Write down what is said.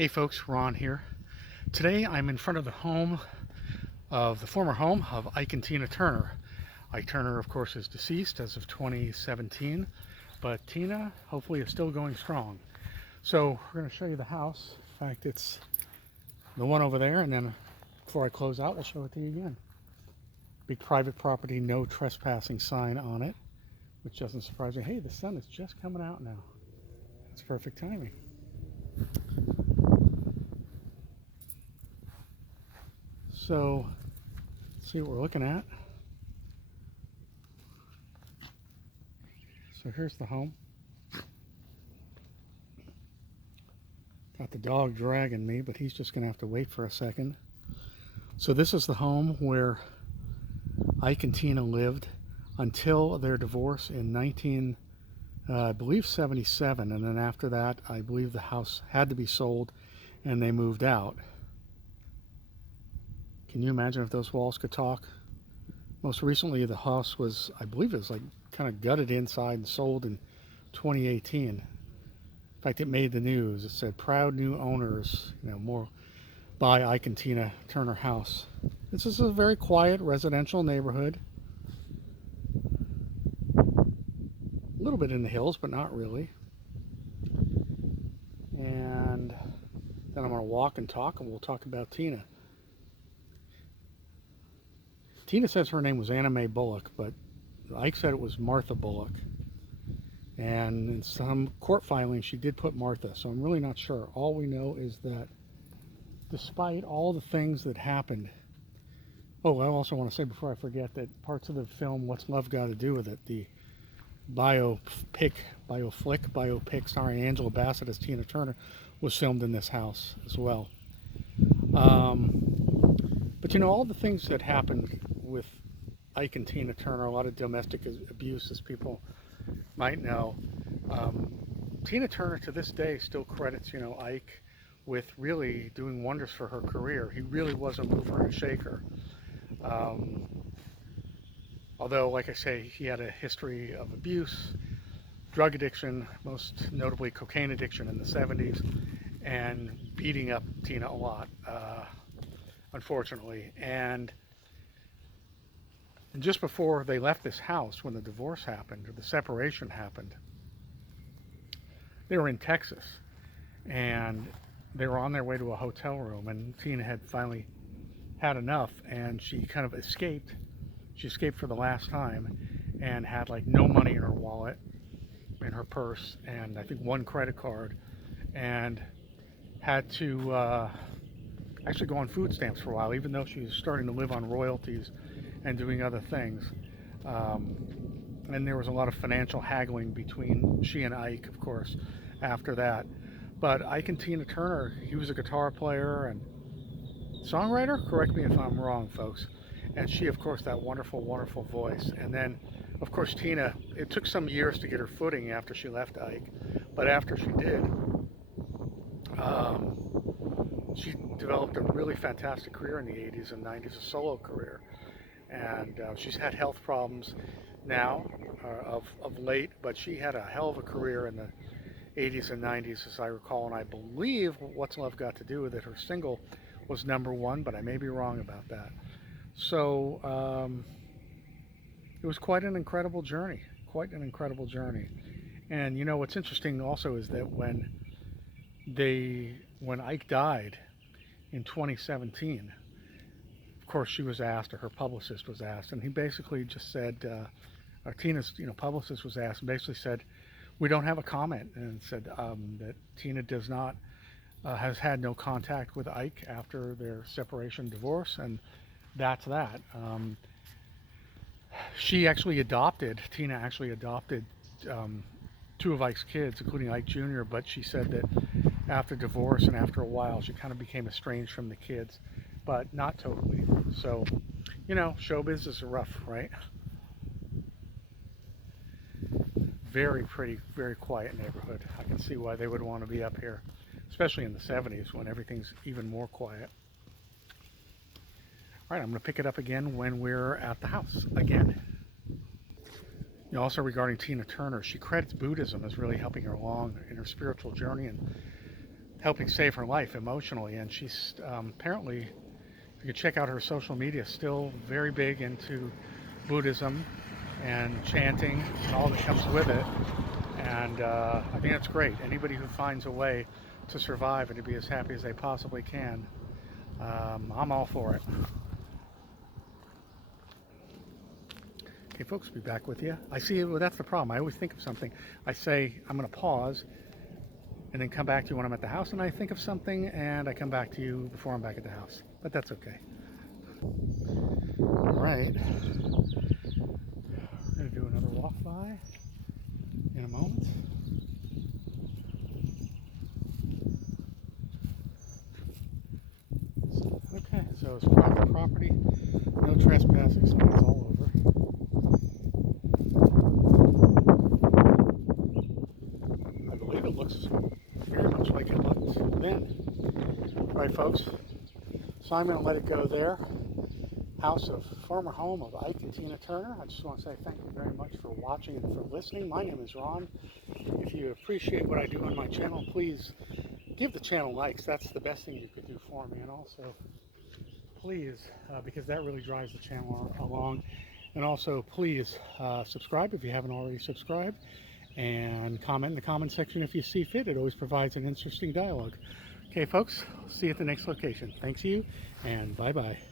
Hey folks, Ron here. Today I'm in front of the former home of Ike and Tina Turner. Ike Turner, of course, is deceased as of 2017, but Tina hopefully is still going strong. So we're going to show you the house. In fact, it's the one over there, and then before I close out, we'll show it to you again. Big private property, no trespassing sign on it, which doesn't surprise me. Hey, the sun is just coming out now. That's perfect timing. So, let's see what we're looking at. So here's the home. Got the dog dragging me, but he's just going to have to wait for a second. So this is the home where Ike and Tina lived until their divorce in I believe 77, and then after that I believe the house had to be sold and they moved out. Can you imagine if those walls could talk? Most recently the house was, I believe it was like kind of gutted inside and sold in 2018. In fact, it made the news. It said proud new owners, more buy Ike and Tina Turner house. This is a very quiet residential neighborhood. A little bit in the hills, but not really. And then I'm going to walk and talk, and we'll talk about Tina. Tina says her name was Anna Mae Bullock, but Ike said it was Martha Bullock. And in some court filings, she did put Martha, so I'm really not sure. All we know is that despite all the things that happened, I also want to say before I forget that parts of the film What's Love Got to Do with It, the biopic starring Angela Bassett as Tina Turner, was filmed in this house as well. But all the things that happened with Ike and Tina Turner, a lot of domestic abuse, as people might know. Tina Turner to this day still credits, Ike with really doing wonders for her career. He really was a mover and shaker. Although, like I say, he had a history of abuse, drug addiction, most notably cocaine addiction in the 70s, and beating up Tina a lot, unfortunately. And just before they left this house, when the divorce happened, or the separation happened, they were in Texas, and they were on their way to a hotel room, and Tina had finally had enough, and she kind of escaped. She escaped for the last time, and had like no money in her wallet, in her purse, and I think one credit card, and had to actually go on food stamps for a while, even though she was starting to live on royalties and doing other things. And there was a lot of financial haggling between she and Ike, of course, after that. But Ike and Tina Turner, he was a guitar player and songwriter, correct me if I'm wrong, folks. And she, of course, that wonderful, wonderful voice. And then, of course, Tina, it took some years to get her footing after she left Ike. But after she did, she developed a really fantastic career in the 80s and 90s, a solo career. And she's had health problems now, of late, but she had a hell of a career in the 80s and 90s, as I recall. And I believe What's Love Got to Do with It, her single, was #1, but I may be wrong about that. So it was quite an incredible journey, And what's interesting also is that when Ike died in 2017, of course she was asked, or her publicist was asked, and he basically just said, or Tina's publicist was asked, and basically said, we don't have a comment, and said that Tina does not has had no contact with Ike after their separation, divorce, and that's that. Tina actually adopted 2 of Ike's kids, including Ike Jr., but she said that after divorce and after a while, she kind of became estranged from the kids, but not totally. So, showbiz is rough, right? Very pretty, very quiet neighborhood. I can see why they would want to be up here, especially in the 70s when everything's even more quiet. All right, I'm going to pick it up again when we're at the house again. Also regarding Tina Turner, she credits Buddhism as really helping her along in her spiritual journey, and helping save her life emotionally. And she's apparently, you can check out her social media, still very big into Buddhism and chanting and all that comes with it. And I think that's great. Anybody who finds a way to survive and to be as happy as they possibly can, I'm all for it. Okay, folks, be back with you. I see, well, that's the problem. I always think of something. I say, I'm going to pause and then come back to you when I'm at the house, and I think of something and I come back to you before I'm back at the house. But that's okay. All right. We're going to do another walk by in a moment. Okay, so it's private property, no trespassing signs all over. I believe it looks very much like it looked then. All right, folks, so I'm going to let it go there. House of former home of Ike and Tina Turner. I just want to say thank you very much for watching and for listening. My name is Ron. If you appreciate what I do on my channel, please give the channel likes. That's the best thing you could do for me. And also, please, because that really drives the channel along. And also, please subscribe if you haven't already subscribed, and comment in the comment section if you see fit. It always provides an interesting dialogue. Okay, folks, see you at the next location. Thanks you, and bye-bye.